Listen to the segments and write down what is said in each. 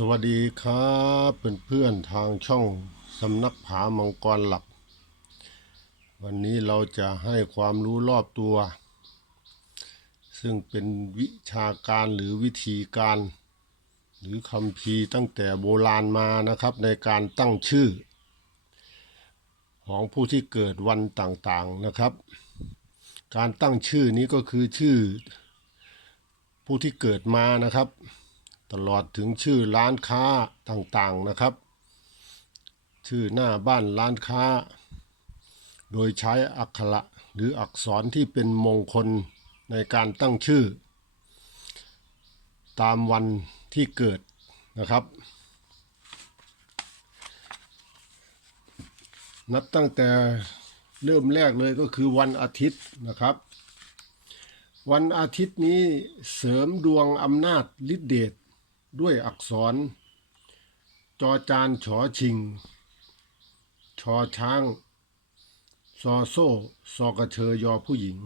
สวัสดีครับเพื่อนๆทางช่องสำนักผามังกรหลับ วันนี้เราจะให้ความรู้รอบตัว ซึ่งเป็นวิชาการหรือวิธีการ หรือคำพีตั้งแต่โบราณมานะครับ ในการตั้งชื่อ ของผู้ที่เกิดวันต่างๆนะครับ การตั้งชื่อนี้ก็คือชื่อ ผู้ที่เกิดมานะครับ ตลอดถึงชื่อร้านค้าต่างๆนะครับ ชื่อหน้าบ้านร้านค้า โดยใช้อักขระหรืออักษรที่เป็นมงคลในการตั้งชื่อ ตามวันที่เกิดนะครับ นับตั้งแต่เริ่มแรกเลยก็คือวันอาทิตย์นะครับ วันอาทิตย์นี้เสริมดวงอำนาจฤทธิเดช ด้วยอักษร จอจานฉอชิง ชอช้าง ซอโซ่ ซอกระเชยอผู้หญิง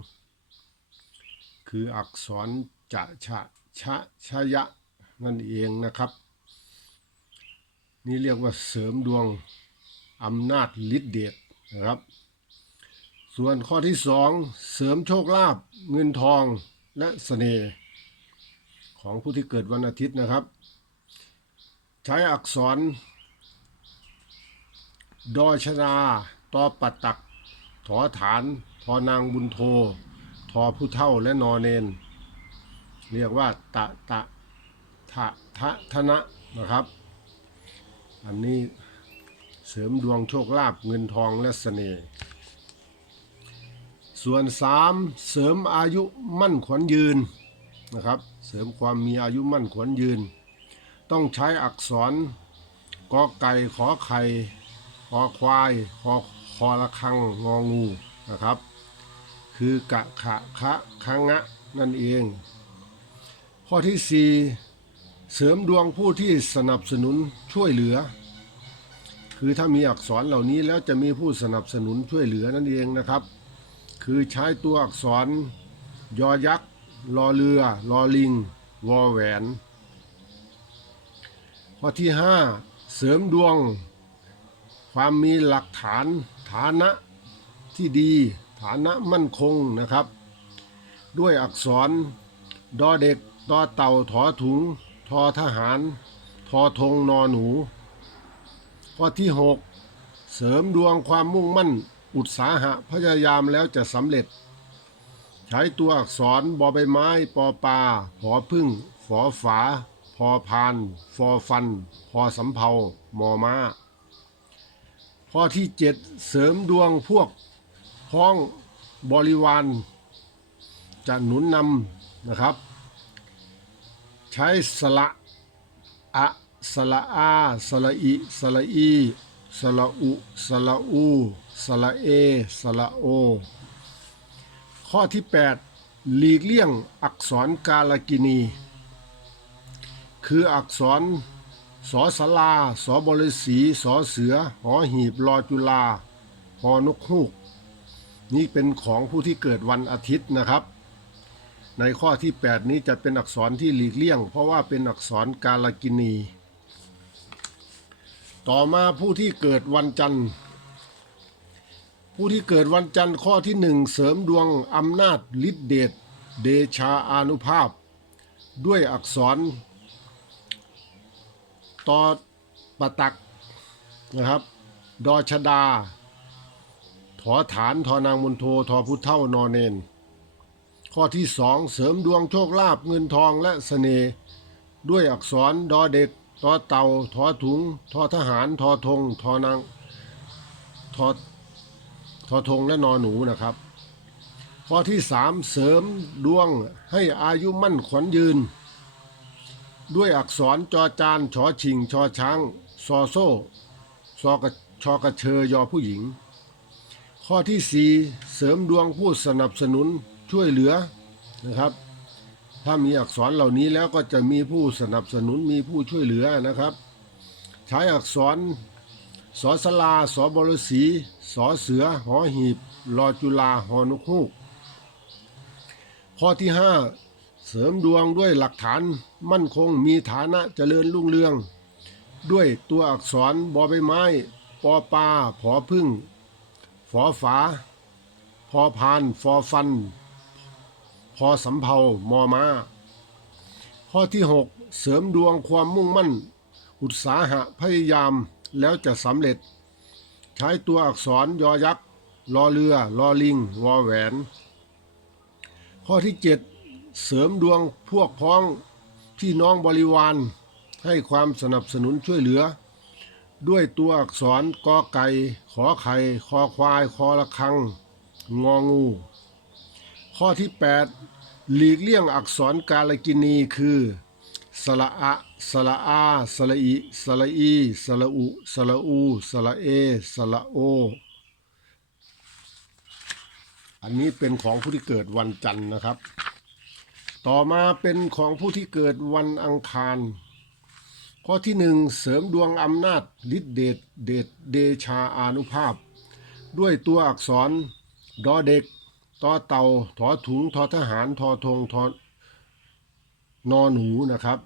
คืออักษรจะชะชะชะยะ นั่นเองนะครับ นี่เรียกว่าเสริมดวงอำนาจฤทธิเดชนะครับ ส่วนข้อที่สองเสริมโชคลาภเงินทองและเสน่ห์ ของผู้ที่เกิดวันอาทิตย์นะครับ ใช้อักษร ดอชนาตอปัตตัก ถอฐาน ทอนางบุญโท ทอผู้เท่าและนอเนน เรียกว่า ตะ ตะ ทะ ทะทนะนะครับ อันนี้เสริมดวงโชคลาภเงินทองและเสน่ห์ส่วนสามเสริมอายุมั่นขวัญยืน นะครับ เสริมความมีอายุมั่นขวัญยืน ต้องใช้อักษรกอไก่ขอไข่ขอควายขอคอระคังงองูนะครับ คือกะขะคะคังะนั่นเอง ข้อที่สี่เสริมดวงผู้ที่สนับสนุนช่วยเหลือ คือถ้ามีอักษรเหล่านี้แล้วจะมีผู้สนับสนุนช่วยเหลือนั่นเองนะครับ คือใช้ตัวอักษรยอยักษ์ รอเรือรอลิง วอแหวน ข้อที่ห้าเสริมดวง ความมีหลักฐานฐานะที่ดีฐานะมั่นคงนะครับ ด้วยอักษร ดอเด็กตอเต่าถอถุง ทอทหาร ทอธงนอหนู ข้อที่หกเสริมดวงความมุ่งมั่น อุตสาหะพยายามแล้วจะสำเร็จ ใช้ตัวอักษรบอใบไม้ ปอปลาผอพึ่ง ฝอฝา พอพาน ฟอฟัน พอสำเภามอม้า ข้อที่เจ็ดเสริมดวงพวกพ้องบริวาร จะหนุนนำนะครับ ใช้สละอะสละอาสละอิสละอีสละอุสละอูสละเอสละโอ ข้อที่ 8 หลีกเลี่ยงอักษรกาลกินี คืออักษรสอสลาสอบริสีสอเสือ หอหีบ รอจุลา หอนกฮูก นี่เป็นของผู้ที่เกิดวันอาทิตย์นะครับ ในข้อที่ 8 นี้จะเป็นอักษรที่หลีกเลี่ยง เพราะว่าเป็นอักษรกาลกินี ต่อมาผู้ที่เกิดวันจันทร์ ผู้ที่เกิดวันจันทร์ข้อที่หนึ่งเสริมดวงอำนาจฤทธิเดชเดชาอานุภาพ ด้วยอักษรตอปตักนะครับ ดอชดา ถอฐานทอนางมนโททอพุทเท่านอเนน ข้อที่สองเสริมดวงโชคลาภเงินทองและเสน่ห์ด้วยอักษรดอเด็กทอเต่าทอถุงทอทหารทอธงทอนางทอ อธงและนอหนูนะครับ ข้อที่สามเสริมดวงให้อายุมั่นขวัญยืน ด้วยอักษรจอจานชอชิงชอช้างซอโซ่ซอกระชอกระเชยอผู้หญิง ข้อที่สี่เสริมดวงผู้สนับสนุนช่วยเหลือนะครับถ้ามีอักษรเหล่านี้แล้วก็จะมีผู้สนับสนุนมีผู้ช่วยเหลือนะครับ ใช้อักษร สอสลาสอบรสีสอเสือ หอหีบรอจุลาหอนกฮูก ข้อที่ห้าเสริมดวงด้วยหลักฐานมั่นคงมีฐานะเจริญรุ่งเรือง ด้วยตัวอักษรบอใบไม้ ปอปลาผอพึ่ง ฝอฝา พอพาน ฟอฟัน พอสำเภามอมาข้อที่หกเสริมดวงความมุ่งมั่น อุตสาหะพยายาม แล้วจะสำเร็จ ใช้ตัวอักษรยอยักษ์รอเรือรอลิงวอแหวน ข้อที่เจ็ดเสริมดวงพวกพ้องพี่น้องบริวาร ให้ความสนับสนุนช่วยเหลือ ด้วยตัวอักษรกอไก่ ขอไข่ คอควาย คอระคัง งองู ข้อที่ 8 หลีกเลี่ยงอักษรกาลกินีคือ สระอะ สระอาสระอิสระอีสระอุสระอูสระเอสระโอ อันนี้เป็นของผู้ที่เกิดวันจันทร์นะครับ ต่อมาเป็นของผู้ที่เกิดวันอังคาร ข้อที่หนึ่งเสริมดวงอำนาจฤทธิเดชเดชเดชาอานุภาพ ด้วยตัวอักษรดอเด็กตอเต่าถอถุงทอทหารทอธงทอนอหนูนะครับ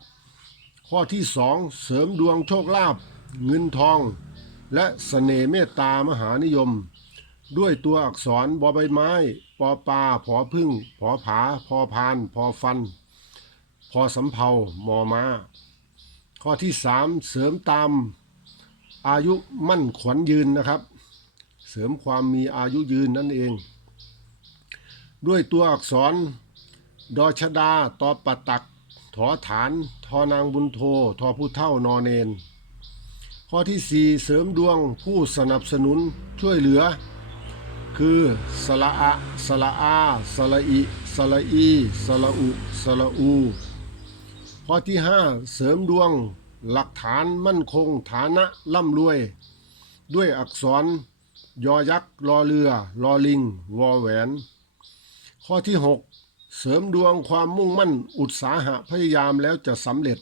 ข้อที่สองเสริมดวงโชคลาภเงินทอง และเสน่ห์เมตตามหานิยม ด้วยตัวอักษรบอใบไม้ ปอปลาผอพึ่ง ผอผา พอพาน พอฟัน พอสำเภามอมาข้อที่สามเสริมตามอายุมั่นขวัญยืนนะครับ เสริมความมีอายุยืนนั่นเอง ด้วยตัวอักษรดอชดาตอปะตัก ถอฐานทอนางบุญโททอผู้เท่านอเนน ข้อที่สี่เสริมดวงผู้สนับสนุนช่วยเหลือ คือสละอะสละอาสละอิสละอีสละอุสละอู ข้อที่ห้าเสริมดวงหลักฐานมั่นคงฐานะร่ำรวย ด้วยอักษรยอยักษ์รอเรือรอลิงวอแหวน ข้อที่หก เสริมดวงความมุ่งมั่นอุตสาหะพยายามแล้วจะสำเร็จ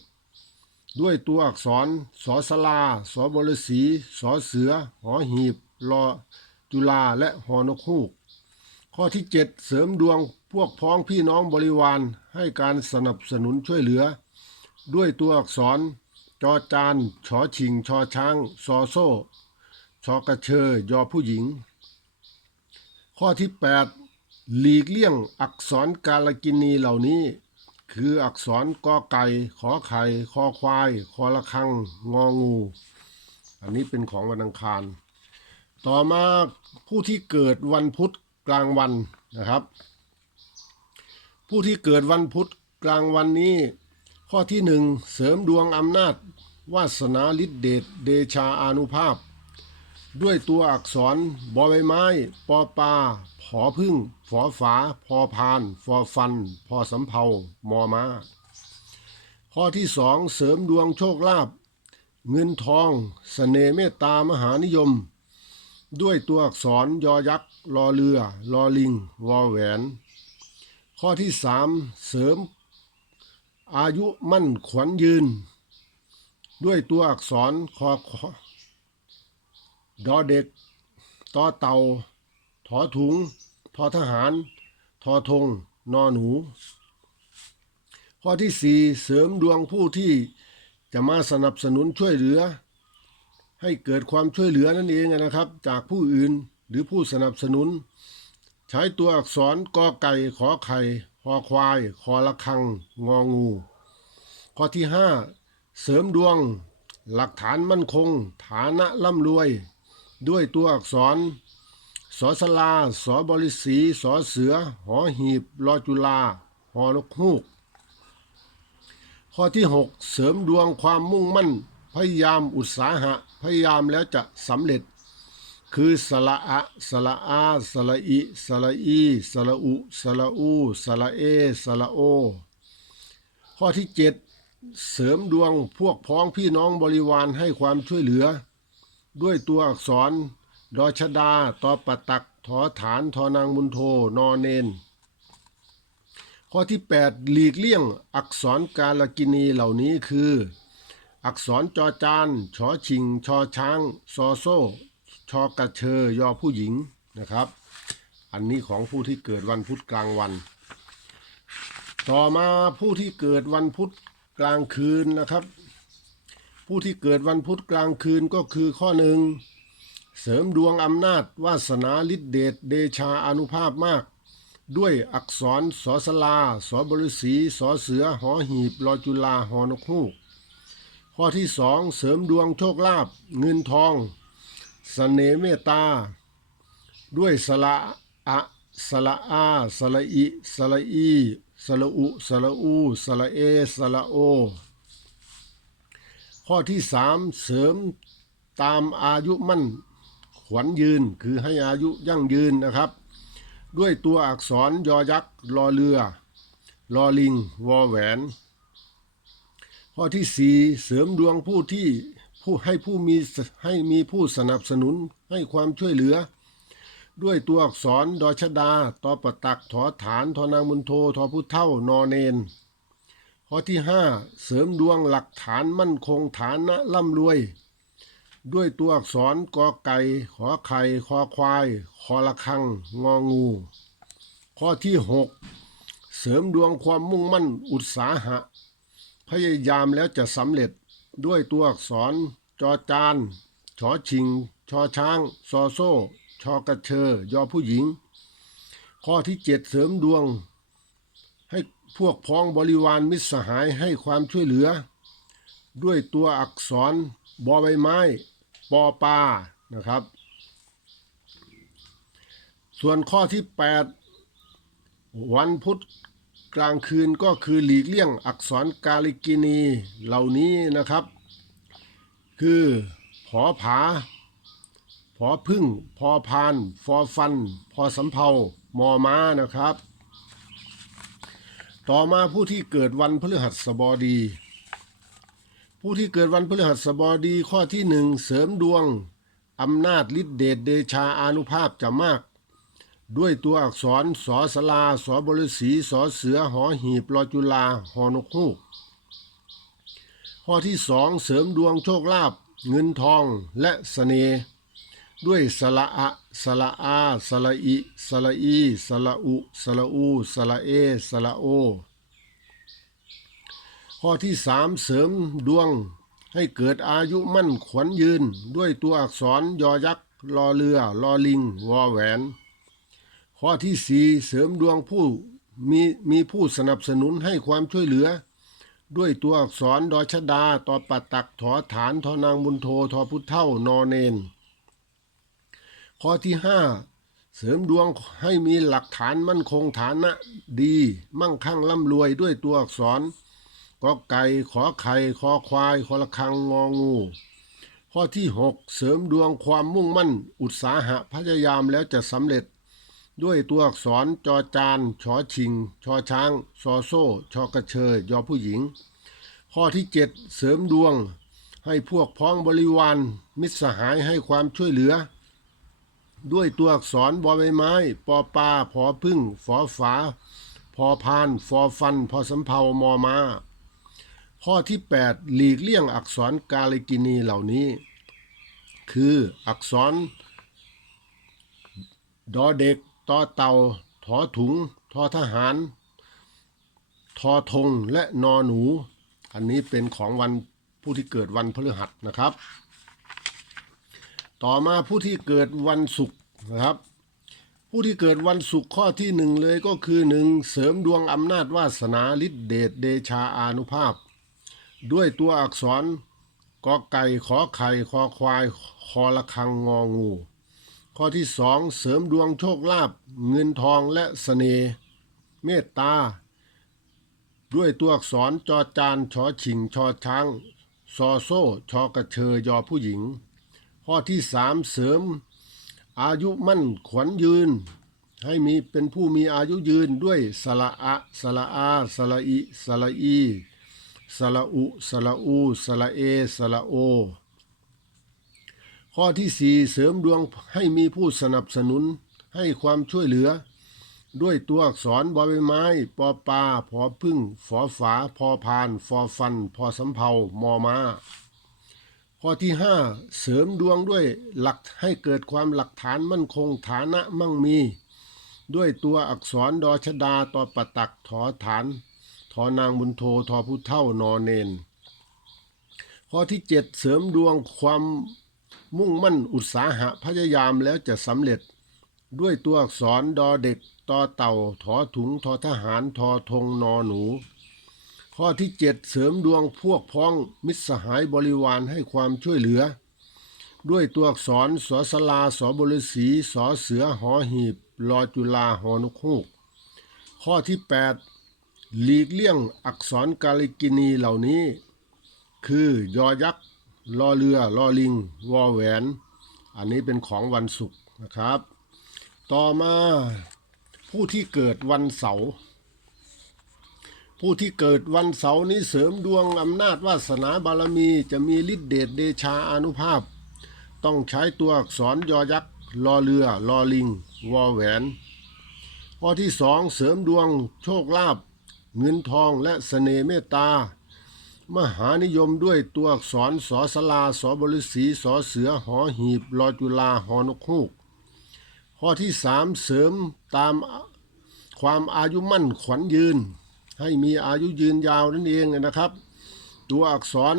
ด้วยตัวอักษรสอสลาสอบรสีสอเสือ หอหีบรอจุฬาและหอนกฮูก ข้อที่เจ็ดเสริมดวงพวกพ้องพี่น้องบริวารให้การสนับสนุนช่วยเหลือ ด้วยตัวอักษร จอจานชอชิงชอช้างซอโซ่ชอกระเชยยอผู้หญิง ข้อที่ 8 หลีกเลี่ยงอักษรกาลกินีเหล่านี้ คืออักษรกอไก่ ขอไข่ คอควาย คอระคัง งองู อันนี้เป็นของวันอังคาร ต่อมาผู้ที่เกิดวันพุธกลางวันนะครับ ผู้ที่เกิดวันพุธกลางวันนี้ ข้อที่หนึ่งเสริมดวงอำนาจ วาสนาฤทธิเดชเดชาอานุภาพ ด้วยตัวอักษรบอใบไม้ ปอปลาผอพึ่งฝอฝา พอพาน ฟอฟัน พอสำเภามอมาข้อที่สองเสริมดวงโชคลาภเงินทองสเสน่ห์เมตตามหานิยม ด้วยตัวอักษรยอยักษ์รอเรือรอลิง วอแหวน ข้อที่สามเสริม อายุมั่นขวัญยืน ด้วยตัวอักษรคอขอ ดอเด็กตอเต่าถอถุงทอทหารทอธงนอหนู ข้อที่สี่เสริมดวงผู้ที่จะมาสนับสนุนช่วยเหลือ ให้เกิดความช่วยเหลือนั่นเองนะครับ จากผู้อื่นหรือผู้สนับสนุน ใช้ตัวอักษรกอไก่ขอไข่คอควายคอละคังงองู ข้อที่ห้าเสริมดวง หลักฐานมั่นคง ฐานะร่ำรวย ด้วยตัวอักษร สอสลา สอบริสีสอเสือ หอหีบ รอจุลา หอนกฮูก ข้อที่หกเสริมดวงความมุ่งมั่น พยายามอุตสาหะ พยายามแล้วจะสำเร็จ คือสละอะ สละอา สละอิ สละอี สละอุ สละอู สละเอ สละโอ ข้อที่เจ็ดเสริมดวงพวกพ้องพี่น้องบริวารให้ความช่วยเหลือ ด้วยตัวอักษร ดอชดาตอปตักถอฐานทอนางมุนโท นอเนน ข้อที่ 8 หลีกเลี่ยงอักษรกาลกินีเหล่านี้คือ อักษรจอจานชอชิง ชอช้าง ซอโซชอกระเชยยอผู้หญิงนะครับ อันนี้ของผู้ที่เกิดวันพุธกลางวัน ต่อมาผู้ที่เกิดวันพุธกลางคืนนะครับ ผู้ที่เกิดวันพุธกลางคืนก็คือข้อหนึ่งเสริมดวงอำนาจวาสนาฤทธิเดชเดชาอนุภาพมาก ด้วยอักษรสอสลาสอบริสีสอเสือหอหีบลอจุลาหอนกฮูก ข้อที่สองเสริมดวงโชคลาภเงินทองสเสน่ห์เมตตา ด้วยสละอะสละอาสละอิสละอีสละอุสละอูสละเอสละโอ ข้อที่สามเสริมตามอายุมั่นขวัญยืนคือให้อายุยั่งยืนนะครับ ด้วยตัวอักษรยอยักษ์รอเรือรอลิงวอแหวน ข้อที่สี่เสริมดวงผู้ที่ผู้ให้ผู้มีให้มีผู้สนับสนุนให้ความช่วยเหลือ ด้วยตัวอักษรดอชดาตอประตักถอฐานทอนางมุนโททอพุเท่านอเนน ข้อที่ห้าเสริมดวงหลักฐานมั่นคงฐานะร่ำรวย ด้วยตัวอักษรกอไก่ ขอไข่ คอควาย คอละคัง งองู ข้อที่หกเสริมดวงความมุ่งมั่นอุตสาหะ พยายามแล้วจะสำเร็จด้วยตัวอักษรจอจานชอชิง ชอช้าง ซอโซ่ ชอกระเชอ ยอผู้หญิง ข้อที่เจ็ดเสริมดวงให้ พวกพ้องบริวารมิตรสหายให้ความช่วยเหลือ ด้วยตัวอักษรบอใบไม้ปอปานะครับ ส่วนข้อที่ 8 วันพุธกลางคืนก็คือหลีกเลี่ยงอักษรกาลิกินีเหล่านี้นะครับ คือผอผาพอพึ่ง พอพาน ฟอฟัน พอสำเภามอม้านะครับ ต่อมาผู้ที่เกิดวันพฤหัสบดี ผู้ที่เกิดวันพฤหัสบดีข้อที่หนึ่งเสริมดวงอำนาจฤทธิเดชเดชาอานุภาพจะมาก ด้วยตัวอักษรสอสลาสอบริสีสอเสือหอหีบลอจุลาหอนกฮูกข้อที่สองเสริมดวงโชคลาภเงินทองและเสน่ห์ ด้วยสละอะสละอาสละอิสละอีสละอุสละอูสละเอสละโอ ข้อที่สามเสริมดวงให้เกิดอายุมั่นขวัญยืน ด้วยตัวอักษรยอยักษ์รอเรือรอลิงวอแหวน ข้อที่สี่เสริมดวงผู้มีมีผู้สนับสนุนให้ความช่วยเหลือ ด้วยตัวอักษรดอชดาตอปัตตักถอฐานทอนางบุญโททอพุทเท่านอเนน ข้อที่ห้าเสริมดวงให้มีหลักฐานมั่นคงฐานะดี มั่งคั่งร่ำรวยด้วยตัวอักษรกอไก่ขอไข่คอควายคอละคังงองู ข้อที่หกเสริมดวงความมุ่งมั่น อุตสาหะพยายามแล้วจะสำเร็จ ด้วยตัวอักษรจอจานชอชิง ชอช้างซอโซ่ชอกระเชยยอผู้หญิง ข้อที่เจ็ดเสริมดวง ให้พวกพ้องบริวารมิตรสหายให้ความช่วยเหลือ ด้วยตัวอักษรบอใบไม้ ปอปลาพอพึ่งฟอฝา พอพาน ฟอฟัน พอสำเภามอมา ข้อที่ 8 หลีกเลี่ยงอักษรกาลิกินีเหล่านี้ คืออักษร ดอเด็กตอเต่าถอถุง ทอทหาร ทอธงและนอหนู อันนี้เป็นของวันผู้ที่เกิดวันพฤหัสนะครับ ต่อมาผู้ที่เกิดวันศุกร์นะครับ ผู้ที่เกิดวันศุกร์ข้อที่หนึ่งเลยก็คือหนึ่งเสริมดวงอำนาจวาสนาฤทธิเดชเดชาอานุภาพ ด้วยตัวอักษรกอไก่ขอไข่คอควายคอละคังงองู ข้อที่สองเสริมดวงโชคลาภเงินทองและเสน่ห์เมตตา ด้วยตัวอักษรจอจานชอชิงชอช้างซอโซ่ชอกระเชยยอผู้หญิง ข้อที่สามเสริม อายุมั่นขวัญยืน ให้มีเป็นผู้มีอายุยืนด้วยสละอะสละอาสละอิสละอีสละอุสละอูสละเอสละโอ ข้อที่สี่เสริมดวงให้มีผู้สนับสนุนให้ความช่วยเหลือ ด้วยตัวอักษรบอใบไม้ ปอปลาพอพึ่งฝอฝา พอพาน ฟอฟัน พอสำเภามอมา ข้อที่ห้าเสริมดวงด้วยหลักให้เกิดความหลักฐานมั่นคงฐานะมั่งมี ด้วยตัวอักษรดอชดาตอปตักถอฐานทอนางบุญโททอผู้เท่านอเนน ข้อที่เจ็ดเสริมดวงความมุ่งมั่นอุตสาหะพยายามแล้วจะสำเร็จ ด้วยตัวอักษรดอเด็กตอเต่าถอถุงทอทหารทอธงนอหนู ข้อที่เจ็ดเสริมดวงพวกพ้องมิตรสหายบริวารให้ความช่วยเหลือ ด้วยตัวอักษรสอสลาสอบริสีสอเสือหอหีบลอจุลาหอนกฮูก ข้อที่ 8 หลีกเลี่ยงอักษรกาลิกินีเหล่านี้ คือยอยักษ์ลอเรือลอลิง วอแหวน อันนี้เป็นของวันศุกร์นะครับ ต่อมาผู้ที่เกิดวันเสาร์ ผู้ที่เกิดวันเสาร์นี้เสริมดวงอำนาจวาสนาบารมีจะมีฤทธิเดชเดชาอนุภาพ ต้องใช้ตัวอักษรยอยักษ์ลอเรือลอลิง วอแหวน ข้อที่สองเสริมดวงโชคลาภเงินทองและเสน่ห์เมตตา มหานิยมด้วยตัวอักษรสอสลาสอบริสีสอเสือหอหีบลอจุลาหอนกฮูก ข้อที่สามเสริมตามความอายุมั่นขวัญยืน ให้มีอายุยืนยาวนั่นเองนะครับ ตัวอักษร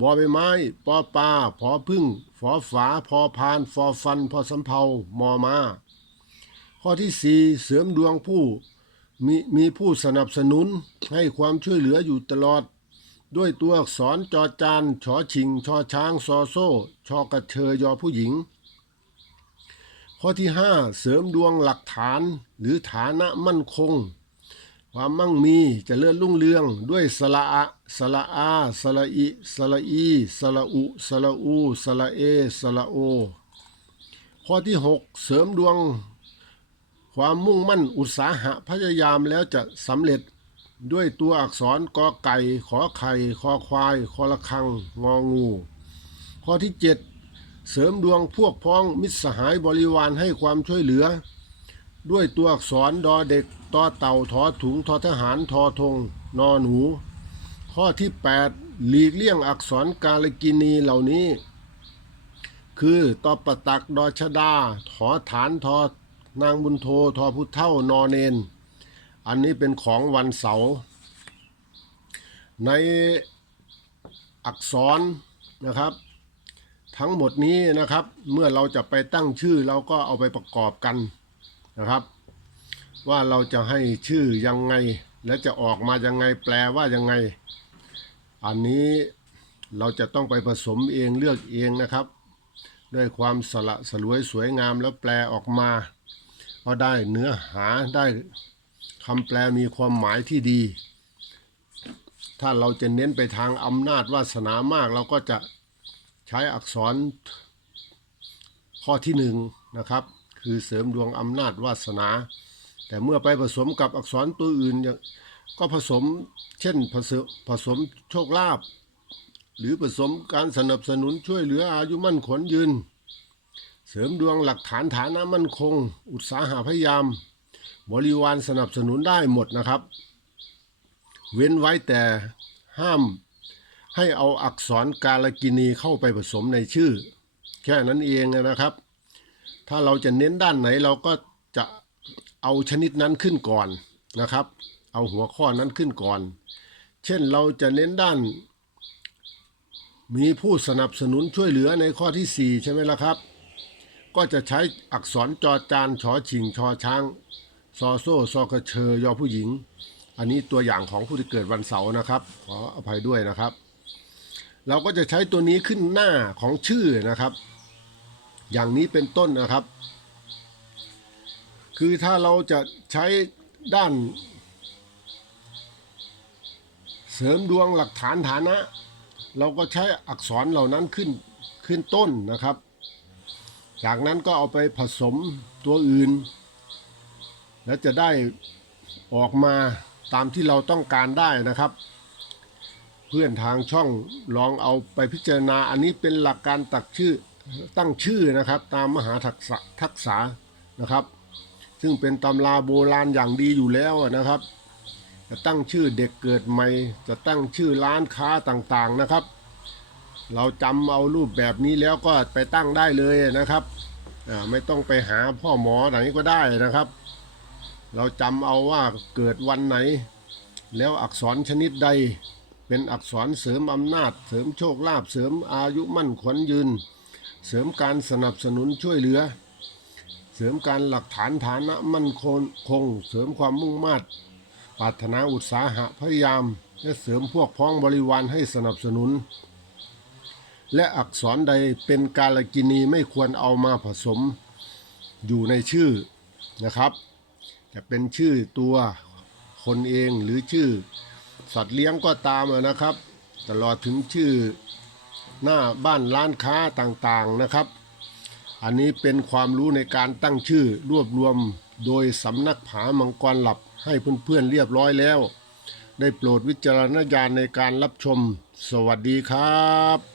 บอใบไม้ปอปลาพอพึ่งฝอฝาพอพานฟอฟันพอสำเภามอมา ข้อที่สี่เสริมดวงผู้มีมีผู้สนับสนุนให้ความช่วยเหลืออยู่ตลอด ด้วยตัวอักษรจอจานชอชิงชอช้างซอโซ่ชอกระเชยยอผู้หญิง ข้อที่ห้าเสริมดวงหลักฐานหรือฐานะมั่นคง ความมั่งมีจะเลื่อนรุ่งเรืองด้วยสละอะสละอาสละอิสละอีสละอุสละอูสละเอสละโอ ข้อที่หกเสริมดวง ความมุ่งมั่นอุตสาหะพยายามแล้วจะสำเร็จด้วยตัวอักษรกอไก่ ขอไข่ คอควาย คอละคัง งองู ข้อที่เจ็ดเสริมดวงพวกพ้องมิตรสหายบริวารให้ความช่วยเหลือ ด้วยตัวอักษรดอเด็กตอเต่าทอถุงทอทหารทอธงนอหนู ข้อที่ 8 หลีกเลี่ยงอักษรกาลกินีเหล่านี้ คือตอปะตักดอชดาถอฐานทอนางบุญโททอพุทเท่านอเนน อันนี้เป็นของวันเสาร์ในอักษรนะครับ ทั้งหมดนี้นะครับเมื่อเราจะไปตั้งชื่อเราก็เอาไปประกอบกัน นะครับ ว่าเราจะให้ชื่อยังไง และจะออกมายังไงแปลว่ายังไง อันนี้เราจะต้องไปผสมเองเลือกเองนะครับ ด้วยความสละสลวยสวยงามแล้วแปลออกมาก็ได้เนื้อหาได้คำแปลมีความหมายที่ดี ถ้าเราจะเน้นไปทางอำนาจวาสนามากเราก็จะใช้อักษรข้อที่หนึ่งนะครับ คือเสริมดวงอำนาจวาสนา แต่เมื่อไปผสมกับอักษรตัวอื่นอย่างก็ผสมเช่นผสมผสมโชคลาภหรือผสมการสนับสนุนช่วยเหลืออายุมั่นขวัญยืน เสริมดวงหลักฐานฐานะมั่นคง อุตสาหะพยายาม บริวารสนับสนุนได้หมดนะครับ เว้นไว้แต่ห้ามให้เอาอักษรกาลกินีเข้าไปผสมในชื่อ แค่นั้นเองนะครับ ถ้าเราจะเน้นด้านไหนเราก็จะเอาชนิดนั้นขึ้นก่อนนะครับ เอาหัวข้อนั้นขึ้นก่อน เช่นเราจะเน้นด้าน มีผู้สนับสนุนช่วยเหลือในข้อที่ 4 ใช่ไหมล่ะครับ ก็จะใช้อักษรจอจานชอชิงชอช้างซอโซ่ซอกระเชยยอผู้หญิง อันนี้ตัวอย่างของผู้ที่เกิดวันเสาร์นะครับ ขออภัยด้วยนะครับ เราก็จะใช้ตัวนี้ขึ้นหน้าของชื่อนะครับ อย่างนี้เป็นต้นนะครับ คือถ้าเราจะใช้ด้าน เสริมดวงหลักฐานฐานะ เราก็ใช้อักษรเหล่านั้นขึ้นขึ้นต้นนะครับ จากนั้นก็เอาไปผสมตัวอื่น และจะได้ออกมาตามที่เราต้องการได้นะครับ เพื่อนทางช่องลองเอาไปพิจารณาอันนี้เป็นหลักการตักชื่อ ตั้งชื่อนะครับ ตามมหาทักษะทักษะนะครับ ซึ่งเป็นตำราโบราณอย่างดีอยู่แล้วนะครับ จะตั้งชื่อเด็กเกิดใหม่ จะตั้งชื่อร้านค้าต่างๆนะครับ เราจำเอารูปแบบนี้แล้วก็ไปตั้งได้เลยนะครับไม่ต้องไปหาพ่อหมอไหนก็ได้นะครับ เราจำเอาว่าเกิดวันไหน แล้วอักษรชนิดใดเป็นอักษรเสริมอำนาจ เสริมโชคลาภเสริมอายุมั่นขวัญยืน เสริมการสนับสนุนช่วยเหลือ เสริมการหลักฐานฐานะมั่นคงคง เสริมความมุ่งมา่ปรารถนาอุตสาหะพยายาม และเสริมพวกพ้องบริวารให้สนับสนุน และอักษรใดเป็นกาลกินีไม่ควรเอามาผสมอยู่ในชื่อนะครับ จะเป็นชื่อตัวคนเองหรือชื่อ สัตว์เลี้ยงก็ตามนะครับ ตลอดถึงชื่อ หน้าบ้านร้านค้าต่างๆนะครับ อันนี้เป็นความรู้ในการตั้งชื่อรวบรวมโดยสำนักผามังกรหลับให้เพื่อนๆเรียบร้อยแล้ว ได้โปรดวิจารณญาณในการรับชม สวัสดีครับ